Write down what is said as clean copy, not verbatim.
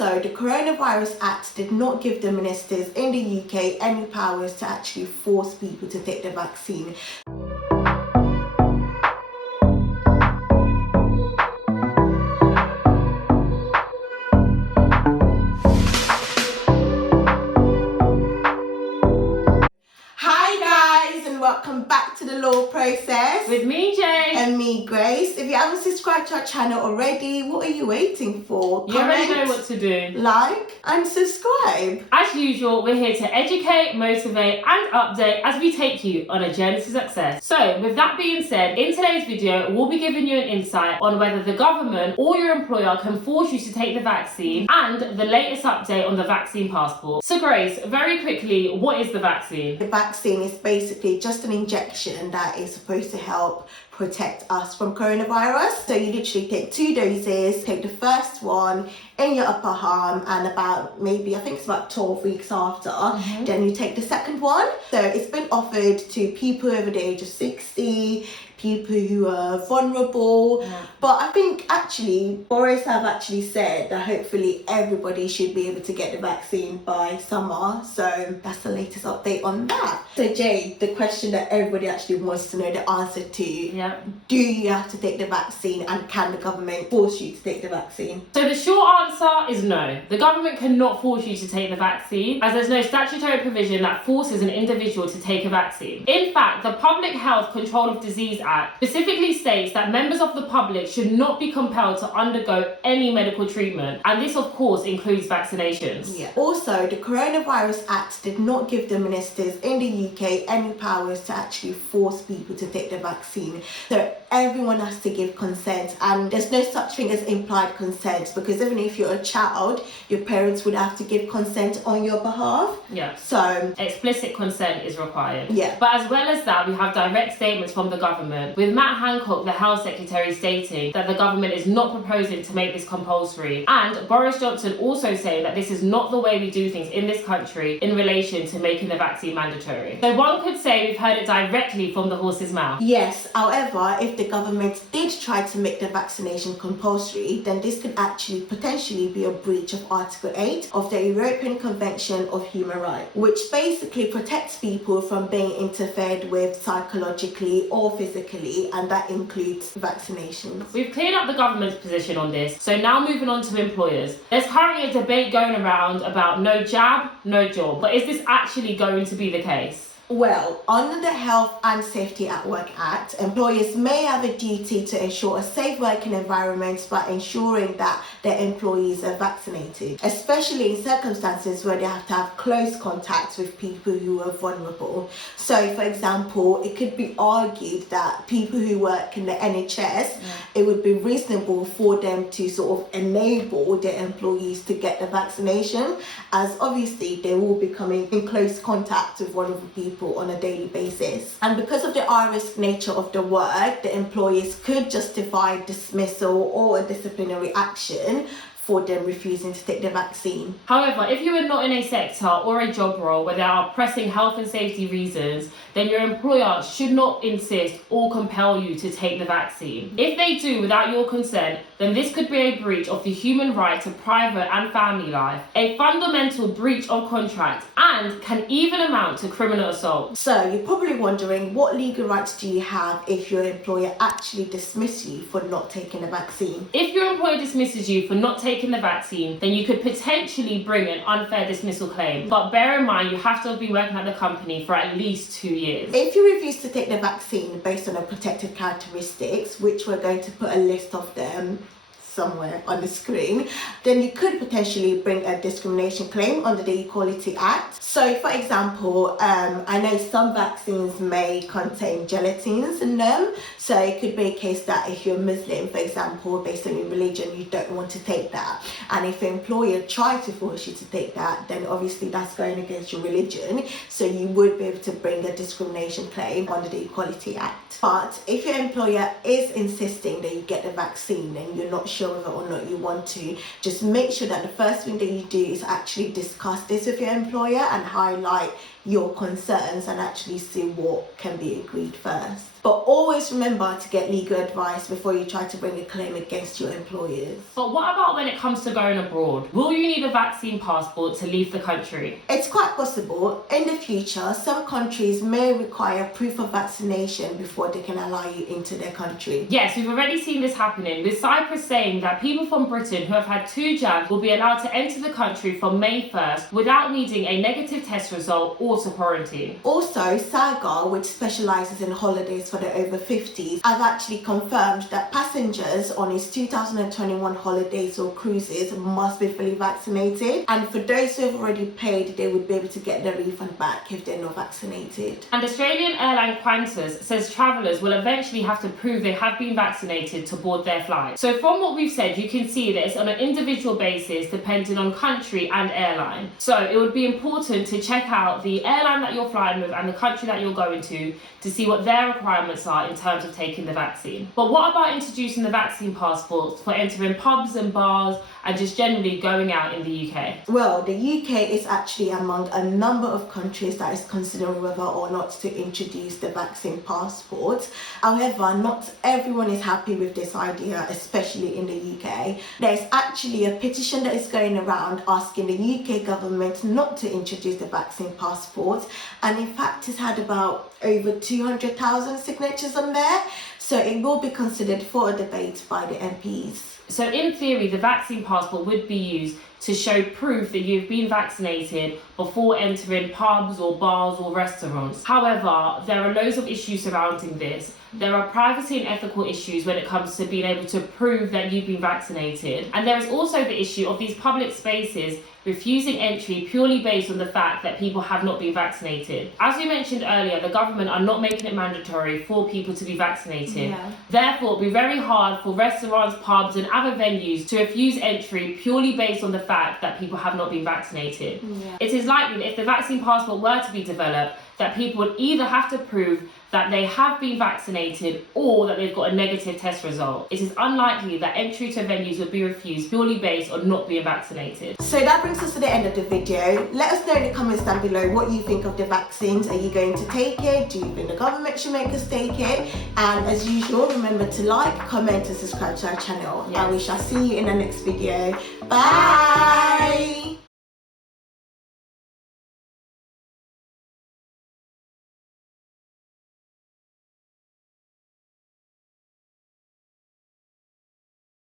Also, the Coronavirus Act did not give the ministers in the UK any powers to actually force people to take the vaccine. Welcome back to the Law Process with me, Jay, and me, Grace. If you haven't subscribed to our channel already, what are you waiting for? You already know what to do. Like and subscribe. As usual, we're here to educate, motivate and update as we take you on a journey to success. So with that being said, in today's video we'll be giving you an insight on whether the government or your employer can force you to take the vaccine and the latest update on the vaccine passport. So Grace, very quickly, what is the vaccine? The vaccine is basically just an injection that is supposed to help protect us from coronavirus. So you literally take 2 doses, take the first one in your upper arm, and about maybe, I think it's about 12 weeks after, then you take the second one. So it's been offered to people over the age of 60, people who are vulnerable. But I think actually Boris have actually said that hopefully everybody should be able to get the vaccine by summer. So that's the latest update on that. So Jay, the question that everybody actually wants to know the answer to, do you have to take the vaccine and can the government force you to take the vaccine? So the short answer is no. The government cannot force you to take the vaccine, as there's no statutory provision that forces an individual to take a vaccine. In fact, the Public Health Control of Disease Act specifically states that members of the public should not be compelled to undergo any medical treatment, and this of course includes vaccinations. Also, the Coronavirus Act did not give the ministers in the UK any powers to actually force people to take the vaccine. So everyone has to give consent, and there's no such thing as implied consent, because even if you're a child, your parents would have to give consent on your behalf. So explicit consent is required. But as well as that, we have direct statements from the government, with Matt Hancock, the Health Secretary, stating that the government is not proposing to make this compulsory, and Boris Johnson also saying that this is not the way we do things in this country in relation to making the vaccine mandatory. So one could say we've heard it directly from the horse's mouth. Yes, however, if the government did try to make the vaccination compulsory, then this could actually potentially be a breach of Article 8 of the European Convention of Human Rights, which basically protects people from being interfered with psychologically or physically, and that includes vaccinations. We've cleared up the government's position on this, so now moving on to employers. There's currently a debate going around about no jab, no job, but is this actually going to be the case? Well, under the Health and Safety at Work Act, employers may have a duty to ensure a safe working environment by ensuring that their employees are vaccinated, especially in circumstances where they have to have close contact with people who are vulnerable. So, for example, it could be argued that people who work in the NHS, it would be reasonable for them to sort of enable their employees to get the vaccination, as obviously they will be coming in close contact with vulnerable people on a daily basis. And because of the high-risk nature of the work, the employers could justify dismissal or a disciplinary action for them refusing to take the vaccine. However, if you are not in a sector or a job role where there are pressing health and safety reasons, then your employer should not insist or compel you to take the vaccine. If they do without your consent, then this could be a breach of the human right to private and family life, a fundamental breach of contract, and can even amount to criminal assault. So you're probably wondering, what legal rights do you have if your employer actually dismisses you for not taking the vaccine? If your employer dismisses you for not taking the vaccine, then you could potentially bring an unfair dismissal claim. But bear in mind, you have to have been working at the company for at least 2 years. If you refuse to take the vaccine based on the protected characteristics, which we're going to put a list of them somewhere on the screen, then you could potentially bring a discrimination claim under the Equality Act. So for example, I know some vaccines may contain gelatins in them, so it could be a case that if you're Muslim, for example, based on your religion, you don't want to take that, and if your employer tries to force you to take that, then obviously that's going against your religion, so you would be able to bring a discrimination claim under the Equality Act. But if your employer is insisting that you get the vaccine and you're not sure whether or not you want to, just make sure that the first thing that you do is actually discuss this with your employer and highlight your concerns and actually see what can be agreed first. But always remember to get legal advice before you try to bring a claim against your employers. But what about when it comes to going abroad? Will you need a vaccine passport to leave the country? It's quite possible. In the future, some countries may require proof of vaccination before they can allow you into their country. Yes, we've already seen this happening, with Cyprus saying that people from Britain who have had 2 jabs will be allowed to enter the country from May 1st without needing a negative test result or to quarantine. Also, Saga, which specialises in holidays for the over 50s, have actually confirmed that passengers on its 2021 holidays or cruises must be fully vaccinated. And for those who have already paid, they would be able to get their refund back if they're not vaccinated. And Australian airline Qantas says travellers will eventually have to prove they have been vaccinated to board their flight. So from what we've said, you can see that it's on an individual basis depending on country and airline. So it would be important to check out the airline that you're flying with and the country that you're going to see what their requirements are in terms of taking the vaccine. But what about introducing the vaccine passports for entering pubs and bars and just generally going out in the UK? Well, the UK is actually among a number of countries that is considering whether or not to introduce the vaccine passport. However, not everyone is happy with this idea, especially in the UK. There's actually a petition that is going around asking the UK government not to introduce the vaccine passport, and in fact it's had about over 200,000 signatures on there, so it will be considered for a debate by the MPs. So in theory, the vaccine passport would be used to show proof that you've been vaccinated before entering pubs or bars or restaurants. However, there are loads of issues surrounding this. There are privacy and ethical issues when it comes to being able to prove that you've been vaccinated. And there is also the issue of these public spaces refusing entry purely based on the fact that people have not been vaccinated. As we mentioned earlier, the government are not making it mandatory for people to be vaccinated. Therefore, it will be very hard for restaurants, pubs and other venues to refuse entry purely based on the fact that people have not been vaccinated. It is likely that if the vaccine passport were to be developed, that people would either have to prove that they have been vaccinated or that they've got a negative test result. It is unlikely that entry to venues would be refused purely based on not being vaccinated. So that brings us to the end of the video. Let us know in the comments down below what you think of the vaccines. Are you going to take it? Do you think the government should make us take it? And as usual, remember to like, comment and subscribe to our channel. And we shall see you in the next video. Bye!